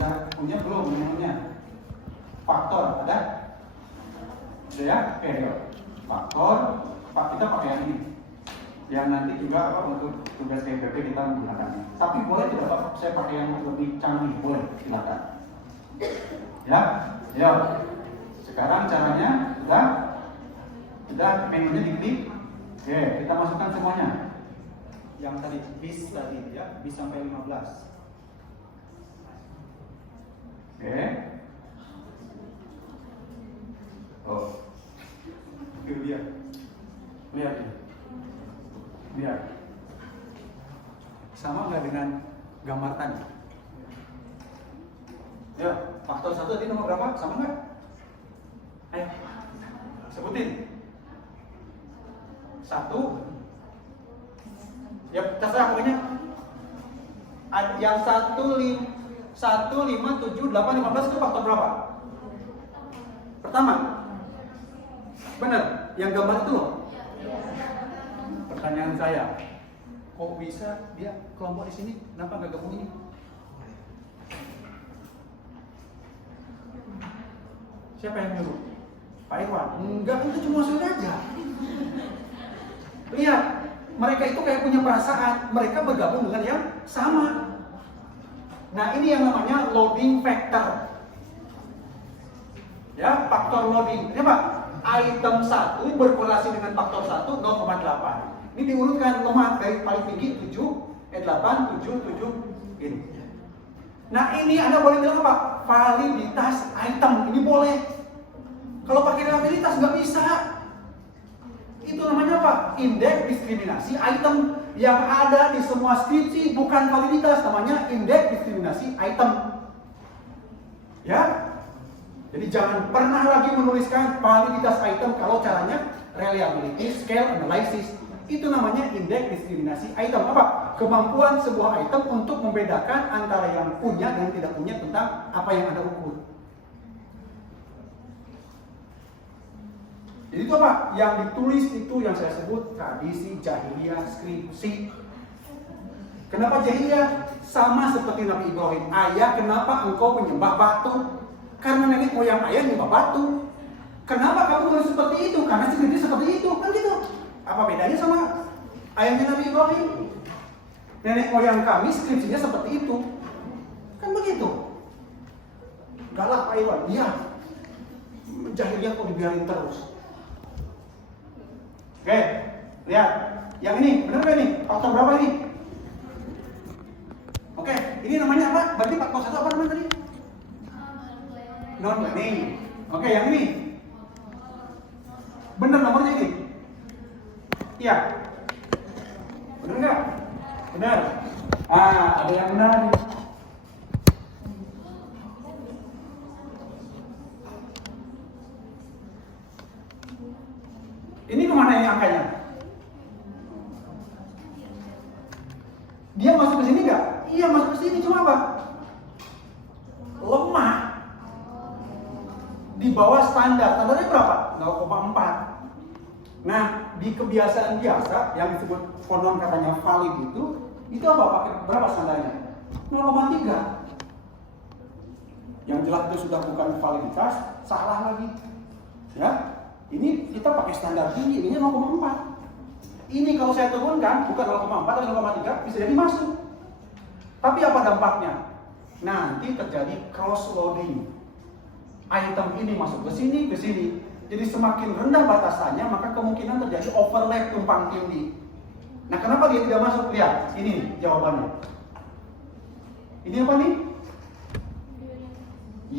Udah punya belum namanya? Faktor ada? Udah ya? Oke, yuk. Faktor, kita pakai yang ini. Yang nanti juga apa untuk tugas KPP kita menggunakannya. Tapi boleh tidak Pak saya pakai yang lebih canggih? Boleh, silakan. Ya, yuk. Sekarang caranya sudah menunya diklik. Oke, kita masukkan semuanya. Yang tadi bis tadi ya, bis sampai 15. Oke. Oh. Oke, lihat. Lihat ya. Lihat. Sama nggak dengan gambar tadi? Ya, faktor 1 tadi nomor berapa? Sama nggak? Ayo. Sebutin. 1. Ya, terserah pokoknya. Yang 1, 5, 7, 8, 15 itu faktor berapa? Pertama. Benar, yang gambar itu loh. Pertanyaan saya, kok bisa dia kelompok di sini? Kenapa nggak gabung ini? Siapa yang nyuruh? Pak Irwan? Enggak, itu cuma usul aja. Lihat, mereka itu kayak punya perasaan, mereka bergabung dengan yang sama. Nah, ini yang namanya loading factor. Ya, faktor loading. Ini Pak, item 1 berkorelasi dengan faktor 1 0,8. Ini diurutkan lemah dari paling tinggi 7, 8, 7, 7 ini. Nah, ini Anda boleh bilang apa? Validitas item. Ini boleh. Kalau pakai reliabilitas nggak bisa. Itu namanya apa? Indeks diskriminasi item. Yang ada di semua skripsi bukan validitas, namanya indeks diskriminasi item. Ya? Jadi jangan pernah lagi menuliskan validitas item kalau caranya reliability scale analysis. Itu namanya indeks diskriminasi item. Apa? Kemampuan sebuah item untuk membedakan antara yang punya dan tidak punya tentang apa yang Anda ukur. Jadi itu apa? Yang ditulis itu yang saya sebut tradisi jahiliyah skripsi. Kenapa jahiliyah? Sama seperti Nabi Ibrahim. Ayah, kenapa engkau menyembah batu? Karena nenek moyang ayah menyembah batu. Kenapa kamu tulis seperti itu? Karena skripsi seperti itu. Kan gitu. Apa bedanya sama ayahnya Nabi Ibrahim? Nenek moyang kami skripsinya seperti itu. Kan begitu. Galak Pak Iwan. Iya. Jahiliyah kok dibiarin terus. Oke, lihat. Yang ini, benar nggak nih? Faktor berapa ini? Oke, ini namanya apa? Berarti faktor 1 apa namanya tadi? Non-planning. Oke, yang ini. Benar nomornya ini? Iya. Benar nggak? Benar. Ada yang benar. Ini kemana ini angkanya? Dia masuk ke sini nggak? Iya masuk ke sini, cuma apa? Lemah. Di bawah standar. Standarnya berapa? 0,4. Nah, di kebiasaan biasa yang disebut konon katanya valid itu apa? Pakai berapa standarnya? 0,3. Yang jelas itu sudah bukan validitas, salah lagi. Ya. Ini kita pakai standar tinggi, ini 0,4. Ini kalau saya turunkan, bukan 0,4 atau 0,3, bisa jadi masuk. Tapi apa dampaknya? Nanti terjadi cross loading. Item ini masuk ke sini, Jadi semakin rendah batasannya, maka kemungkinan terjadi overlap tumpang tindih. Nah, kenapa dia tidak masuk? Lihat, ini nih jawabannya. Ini apa nih?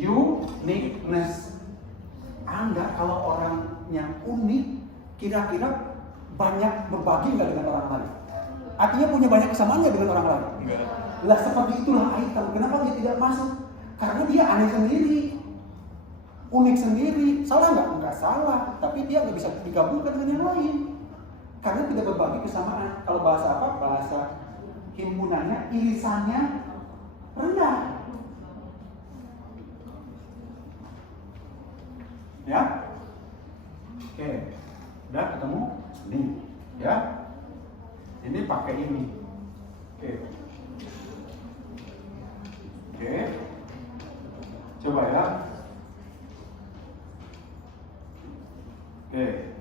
Uniqueness. Anda kalau orang yang unik, kira-kira banyak berbagi nggak dengan orang lain? Artinya punya banyak kesamaan nggak dengan orang lain? Enggak. Lah seperti itulah item. Kenapa dia tidak masuk? Karena dia aneh sendiri, unik sendiri. Salah nggak? Nggak salah. Tapi dia nggak bisa digabungkan dengan yang lain. Karena tidak berbagi kesamaan. Kalau bahasa apa? Bahasa himpunannya, irisannya rendah. Ya? Oke, udah ketemu? Nih, ya. Ini pakai ini. Oke. Coba ya. Oke.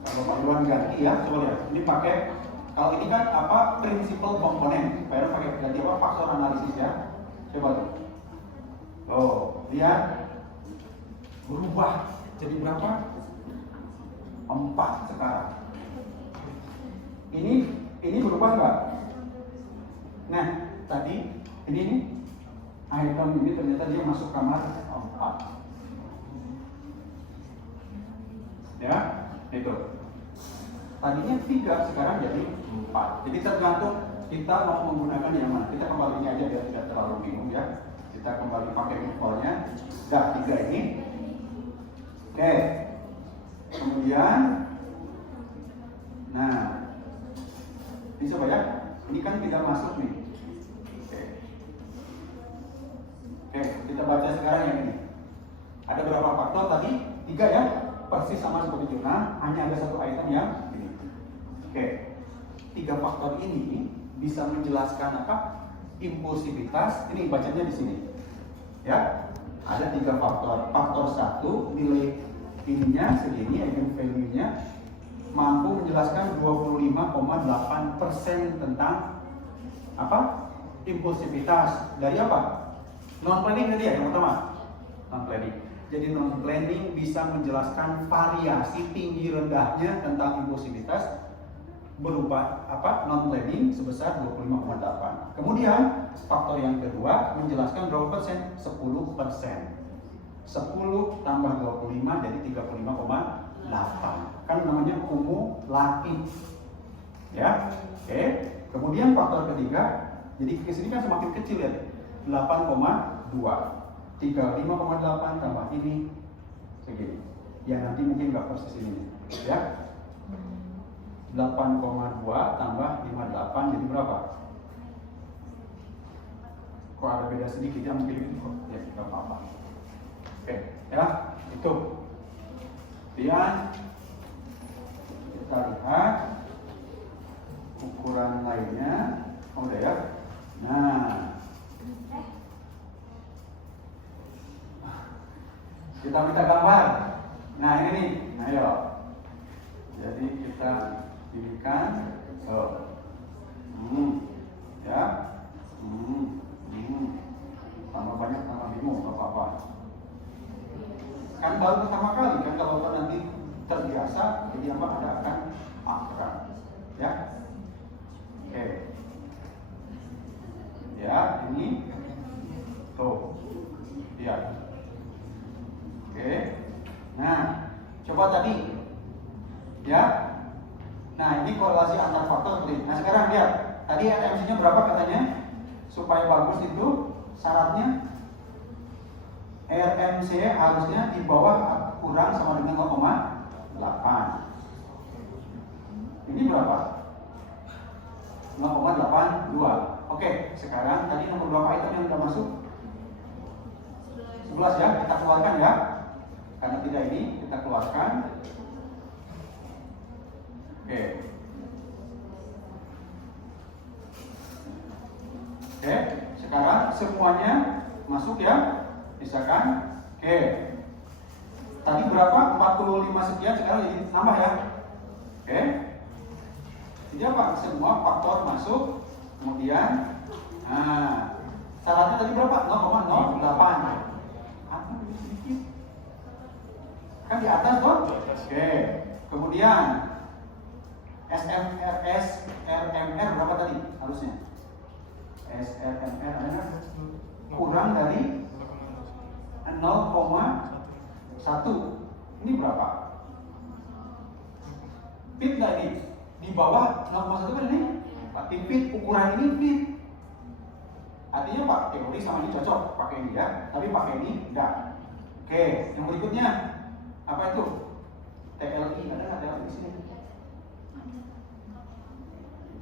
Kalau Pak Iwan ganti ya, coba lihat. Ini pakai, kalau ini kan apa, principal komponen. Pak Iwan pakai ganti apa, faktor analisis ya. Coba tuh. Oh, lihat. Berubah jadi berapa? 4 sekarang. Ini berubah nggak? Nah, tadi ini nih, item ini ternyata dia masuk kamar 4. Ya, itu. Tadinya 3, sekarang jadi 4. Jadi tergantung kita mau menggunakan yang mana. Kita kembali ini aja biar tidak terlalu bingung ya. Kita kembali pakai infonya. Dah 3 ini. Oke. Kemudian, nah, ini coba ya. Ini kan tidak masuk nih. Oke, kita baca sekarang yang ini. Ada berapa faktor tadi? 3 ya. Persis sama seperti jurnal, hanya ada satu item yang ini. Oke, 3 faktor ini bisa menjelaskan apa? Impulsivitas. Ini bacanya di sini. Ya, ada 3 faktor. Faktor 1 nilai ininya segini, eigen value-nya mampu menjelaskan 25,8% tentang apa? Impulsivitas. Dari apa? Non-planning tadi ya yang pertama. Non-planning. Jadi non-planning bisa menjelaskan variasi tinggi rendahnya tentang impulsivitas berupa apa? Non-planning sebesar 25,8. Kemudian faktor yang kedua menjelaskan berapa persen? 10%. 10 tambah 25 jadi 35,8. Kan namanya kumulatif. Ya. Oke. Kemudian faktor ketiga, jadi ke sini kan semakin kecil ya. 8,2. 35,8 tambah ini segini. Ya nanti mungkin nggak persis ini ya. 8,2 tambah 58 jadi berapa? Kok ada beda sedikit ya mungkin itu ya tidak apa-apa. Oke ya itu. Kemudian kita lihat ukuran lainnya. Oh, udah ya. Nah. Kita minta gambar. Nah ini nih, ayo. Jadi kita pilihkan. Ya. Tambah banyak tambah bingung, nggak apa-apa. Kan baru pertama kali kan, kalau nanti terbiasa, jadi apa ada akan akrab. Ya. Oke. Ya ini. Tuh. Lihat. Oke. Nah, coba tadi ya. Nah, ini korelasi antar faktor tadi. Nah, sekarang lihat. Tadi RMC-nya berapa katanya? Supaya bagus itu syaratnya RMC harusnya di bawah kurang sama dengan 0,8. Ini berapa? 0,82. Oke, sekarang tadi nomor berapa item yang sudah masuk? 11 ya, kita keluarkan ya. Karena tidak ini, kita keluarkan. Oke. Oke, sekarang semuanya masuk ya. Misalkan, oke. Tadi berapa? 45 sekian, sekarang jadi tambah ya. Oke. Jadi apa? Semua faktor masuk. Kemudian, nah, syaratnya tadi berapa? 0,08. Kan di atas toh? Oke. Kemudian SRMR berapa tadi harusnya? SRMR ada kurang dari 0,1. Ini berapa? Fit nggak ini? Di bawah 0,1 kan ini? Berarti fit, ukuran ini fit. Artinya Pak, teori sama ini cocok pakai ini ya, tapi pakai ini enggak. Oke, yang berikutnya apa itu? TLI, ada nggak TLI di sini?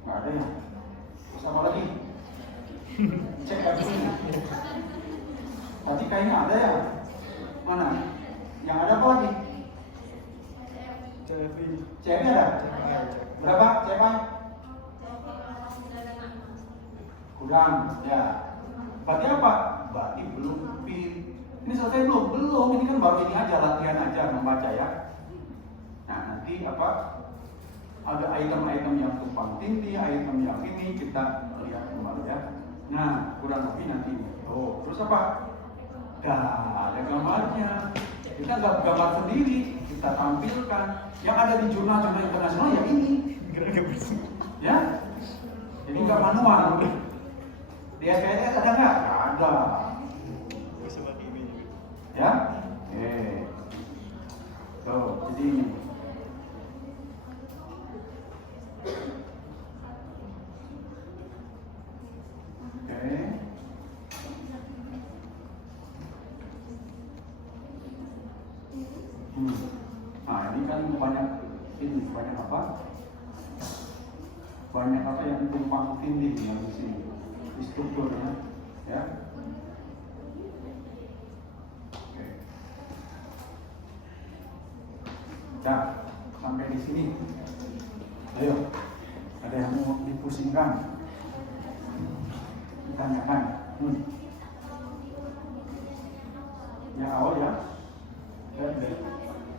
Nggak ada ya. Terus apa lagi? Cek dulu. Tadi kayaknya ada ya. Mana? Yang ada apa lagi? CFI ada? Berapa CFI? Kurang, ya. Berarti apa? berarti belum fit. Ini selesai belum? Belum, ini kan baru ini aja, latihan aja membaca ya. Nah nanti apa? Ada item-item yang tumpang tindih, item yang ini kita lihat kembali ya. Nah kurang lebih nanti. Oh terus apa? Dah ada gambarnya. Kita nggak gambar sendiri, kita tampilkan. Yang ada di jurnal-jurnal internasional ya ini. Ya, jadi nggak manual. Di SPSS ada nggak? Ada. Ya, tuh, jadi ini. Nah ini kan banyak apa? Banyak apa yang tumpang tindih yang di sini, di strukturnya, ya. Oke. Nah, sampai di sini. Ayo, ada yang mau dipusingkan? Ditanyakan. Ya awal ya.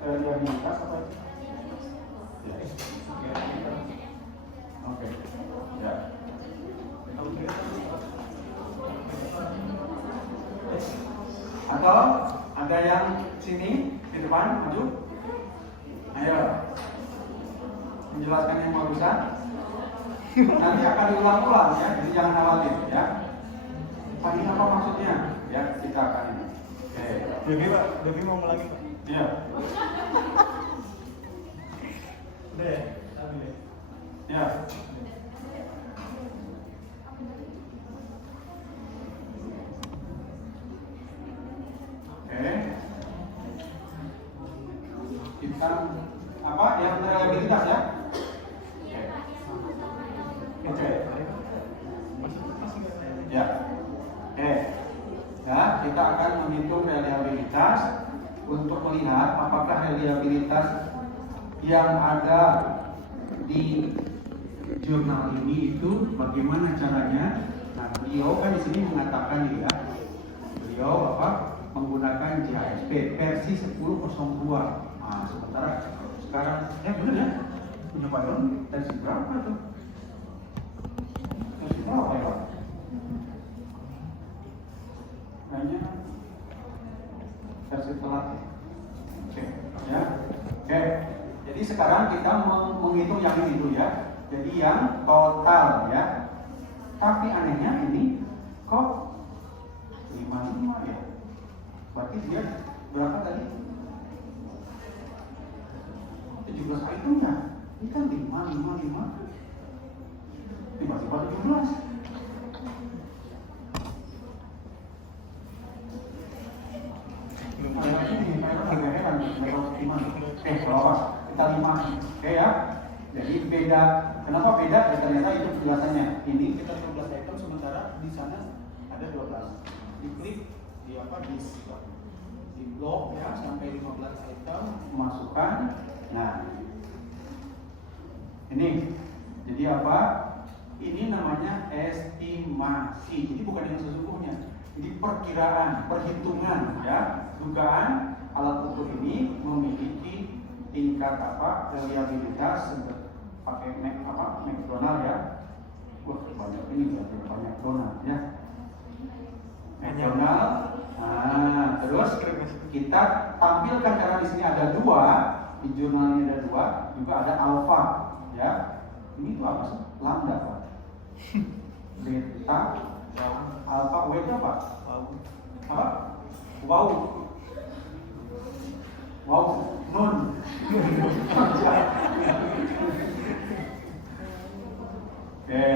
Reliabilitas apa? Ya. Oke. Ya. Atau ada yang sini di depan maju? Ayo. Menjelaskan yang barusan. Nanti akan diulang-ulang ya, jadi jangan khawatir ya. Pak ini apa maksudnya? Ya kita akan ini. Oke. Devi mau lagi Pak? Iya. Deh, ambil deh. Ya. Oke. Kita apa yang reliabilitas ya? Oke. Ya. Oke. Ya, kita akan menghitung reliabilitas untuk melihat apakah reliabilitas yang ada di jurnal ini itu bagaimana caranya. Nah, beliau kan di sini mengatakan ya, beliau apa menggunakan JHSP versi 10.02. Nah, sementara sekarang benar ya, punya Pak Don versi berapa tuh? Versi berapa ya Pak? Kayaknya versi telat ya. Oke, ya. Oke. Jadi sekarang kita menghitung yang ini dulu ya. Jadi yang total ya. Tapi anehnya ini kok 55 ya. Berarti dia berapa tadi? 17 item ya. Ini kan 5. Tiba-tiba 17. Kita 5. Oke ya. Jadi beda. Kenapa beda? Ya, ternyata itu penjelasannya. Ini kita 12 item sementara di sana ada 12. Diklik di apa di blok ya sampai 15 item masukkan. Nah. Ini. Jadi apa? Ini namanya estimasi. Jadi bukan yang sesungguhnya. Jadi perkiraan, perhitungan ya. Dugaan alat ukur ini memiliki tingkat apa reliabilitas pakai McDonald ya. Wah banyak ini berarti banyak donat ya. McDonald. Nah terus kita tampilkan karena di sini ada 2 di jurnal ini ada 2 juga ada alpha ya. Ini tuh apa sih? Lambda Pak. Beta, alpha, W itu apa? Apa? Wow. Wow, non. Oke,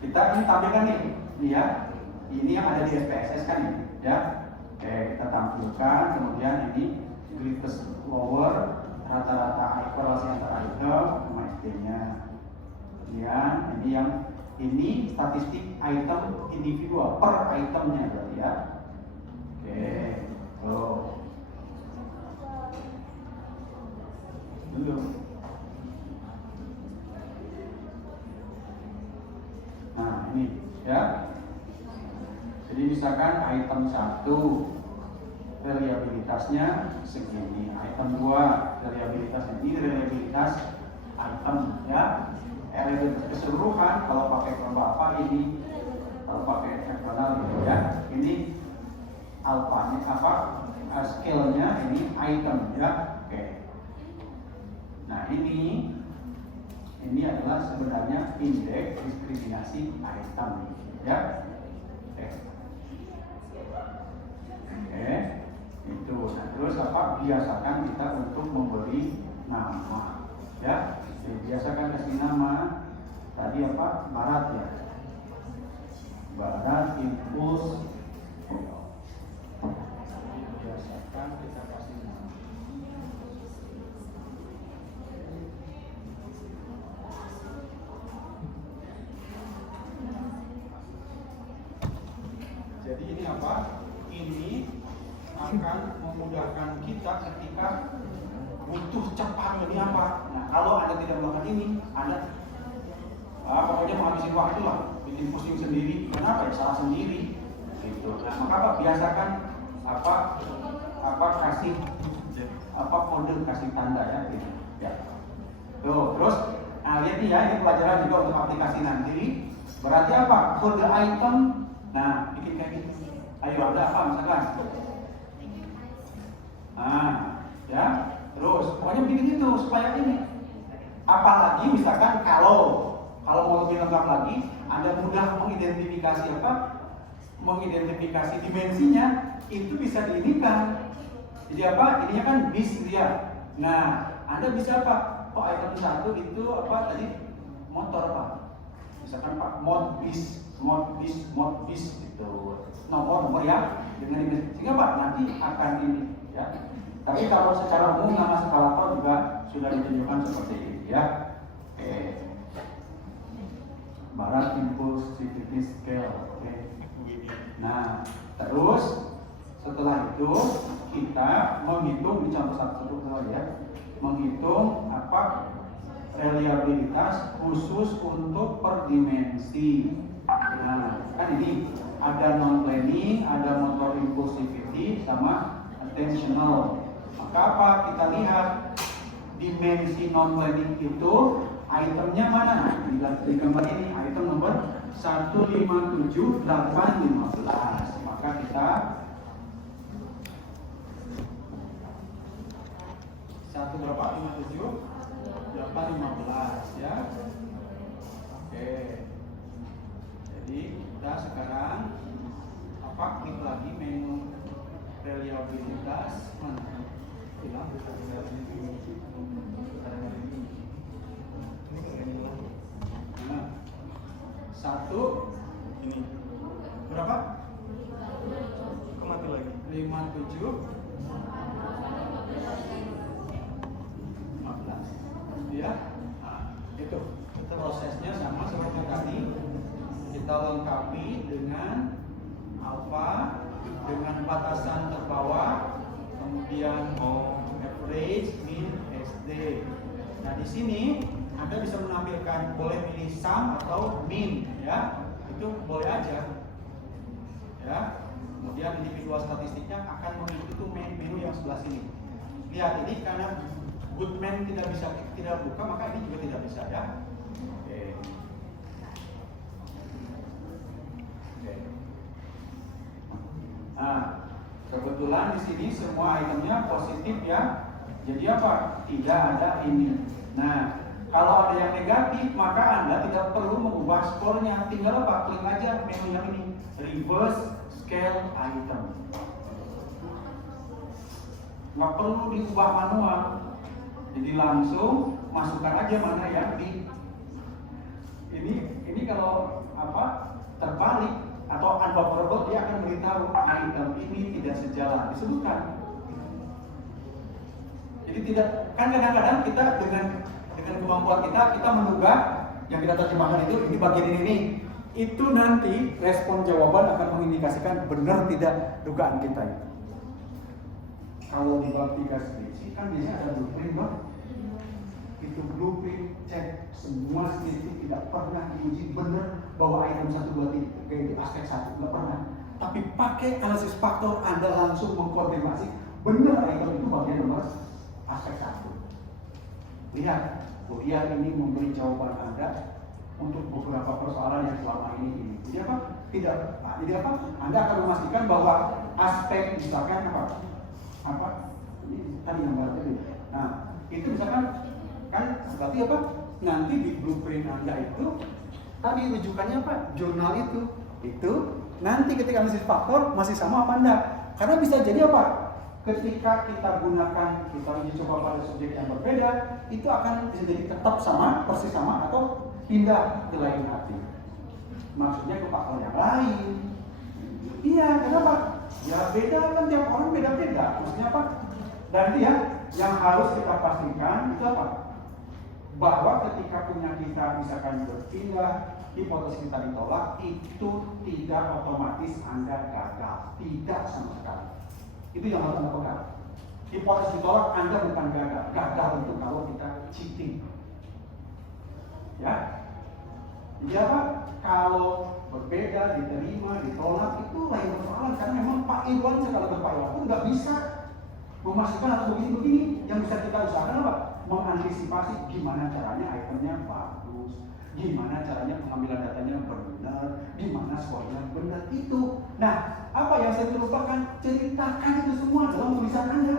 kita ini tampilkan nih, ya. Ini yang ada di SPSS kan ini, ya. Oke, kita tampilkan. Kemudian ini greatest lower, rata-rata korelasi antara item sama ST-nya. Kemudian ini statistik item individual per itemnya berarti ya. Oke, tuh. Belum. Nah ini ya. Jadi misalkan misalkan item 1 reliabilitasnya segini, item 2 reliabilitasnya ini, reliabilitas item ya, reliabilitas keseluruhan kalau pakai Bapak ini, kalau pakai eksternal gitu ya, ini alfanya apa, scale-nya ini item ya. Oke. Nah ini adalah sebenarnya indeks diskriminasi item ya. Oke, itu. Nah, terus apa? Biasakan kita untuk memberi nama ya. Jadi, biasakan kasih nama. Tadi apa? Barat ya. Barat impuls. Biasakan kita kasih nama. Jadi ini apa? Ini akan memudahkan kita ketika butuh cepat ini apa? Nah, kalau Anda tidak melakukan ini, Anda pokoknya menghabiskan waktu lah, bikin pusing sendiri. Kenapa ya? Salah sendiri. Gitu. Nah, maka apa? Biasakan kasih kode, kasih tanda ya. Gitu. Ya. Tuh, terus lihat nih ya, ini pelajaran juga untuk aplikasi nanti. Berarti apa? Kode item. Nah, bikin kayak gitu. Ayo, ada apa misalkan? Nah, ya. Terus, pokoknya bikin itu supaya ini. Apalagi misalkan kalau mau lebih lengkap lagi, Anda mudah mengidentifikasi apa? Mengidentifikasi dimensinya, itu bisa diinikan. Jadi apa? Ininya kan bis dia. Nah, Anda bisa apa? Oh, item 1 itu apa tadi? Motor Pak. Misalkan Pak, mod bis itu nomor ya dengan dimensi. Sehingga Pak nanti akan ini ya. Tapi kalau secara umum nama skalator juga sudah ditunjukkan seperti ini ya. Oke. Barat impulsivity scale. Oke. Nah, terus setelah itu kita menghitung di contoh satu ya. Menghitung apa reliabilitas khusus untuk per dimensi. Nah, kan ini ada non-planning, ada motor impulsivity, sama attentional. Maka apa? Kita lihat dimensi non-planning itu itemnya mana? Di gambar ini item nomor 157815. Maka kita 157815 ya. Oke. Jadi kita sekarang klik lagi menu reliabilitas mana? Hilang nah, 1 Ini berapa? kok mati lagi? 57 15 ya. Nah, itu prosesnya sama seperti tadi, kita lengkapi dengan alfa, dengan batasan terbawah, kemudian average, mean, SD. Nah, di sini Anda bisa menampilkan, boleh pilih sum atau mean ya, itu boleh aja ya. Kemudian individual statistiknya akan mengikuti menu yang sebelah sini. Lihat ini karena Goodman tidak buka, maka ini juga tidak bisa ya. Oke. Nah, kebetulan di sini semua itemnya positif ya. Jadi apa? Tidak ada ini. Nah, kalau ada yang negatif, maka Anda tidak perlu mengubah skornya. Tinggal apa? Klik aja menu yang ini, reverse scale item. Nggak perlu diubah manual. Jadi langsung masukkan aja mana yang di ini kalau apa terbalik atau unfavorable, dia akan beritahu item ini tidak sejalan, disebutkan. Jadi tidak, kan kadang-kadang kita dengan kemampuan kita menduga yang kita terjemahkan itu bagian ini. Itu nanti respon jawaban akan mengindikasikan benar tidak dugaan kita itu. Kalau di bab 3 skripsi kan biasanya ada blueprint Bang. Itu blueprint cek semua skripsi, tidak pernah diuji benar bahwa item 1 2 3 kayak di aspek 1, nggak pernah. tapi pakai analisis faktor Anda langsung mengkonfirmasi benar item itu bagian nomor aspek 1. Lihat, Budian ini memberi jawaban Anda untuk beberapa persoalan yang selama ini. Jadi apa? Jadi apa? Anda akan memastikan bahwa aspek misalkan apa? Ini tadi yang berarti. Nah, itu misalkan kan berarti apa? Nanti di blueprint Anda itu tadi rujukannya apa? Jurnal itu nanti ketika analisis faktor masih sama apa enggak? Karena bisa jadi apa? Ketika kita gunakan, kita uji coba pada subjek yang berbeda, itu akan bisa jadi tetap sama, persis sama, atau pindah ke lain arti. Maksudnya ke faktor yang lain. Iya, kenapa? Ya beda kan, tiap orang beda-beda. Maksudnya apa? Dan dia yang harus kita pastikan itu apa? Bahwa ketika punya kita misalkan berpindah, hipotesis kita ditolak, itu tidak otomatis Anda gagal. Tidak sama sekali. Itu yang harus Anda pegang. Hipotesis ditolak, Anda bukan gagal. Gagal itu kalau kita cheating. Ya. Jadi apa? Kalau berbeda, diterima, ditolak, itu lain persoalan. Karena memang Pak Irwan segala Pak Irwan pun nggak bisa memastikan atau begini-begini. Yang bisa kita usahakan apa? Mengantisipasi gimana caranya itemnya bagus, gimana caranya pengambilan datanya benar, gimana skornya benar itu. Nah, apa yang saya lupakan? Ceritakan itu semua dalam tulisan Anda,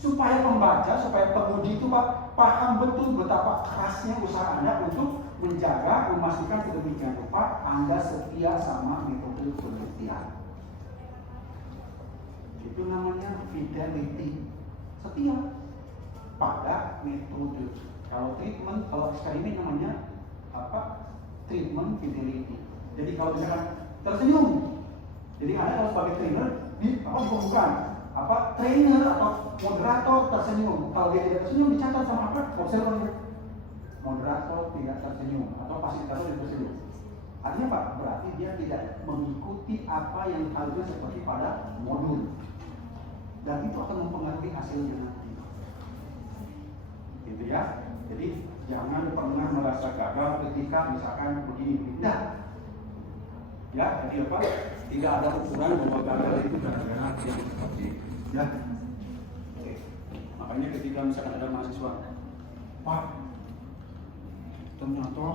supaya pembaca, supaya penguji itu paham betul betapa kerasnya usaha Anda untuk menjaga, memastikan sedemikian rupa Anda setia sama metode penelitian. Itu namanya fidelity, setia pada metode. Kalau treatment, kalau eksperimen namanya apa? Treatment fidelity. Jadi kalau misalkan tersenyum, jadi Anda kalau sebagai trainer dibutuhkan apa? Trainer atau moderator tersenyum. Kalau dia tidak tersenyum dicatat sama apa? Observer. Moderator tidak tersenyum atau fasilitator tidak tersenyum. Artinya apa? Berarti dia tidak mengikuti apa yang harusnya seperti pada modul. Dan itu akan mempengaruhi hasilnya nanti. Gitu ya. Jadi jangan pernah merasa gagal ketika misalkan begini. Nah, ya, jadi apa? Tidak ada ukuran bahwa gagal itu gara-gara yang seperti ya. Oke. Makanya ketika misalkan ada mahasiswa, Pak, ternyata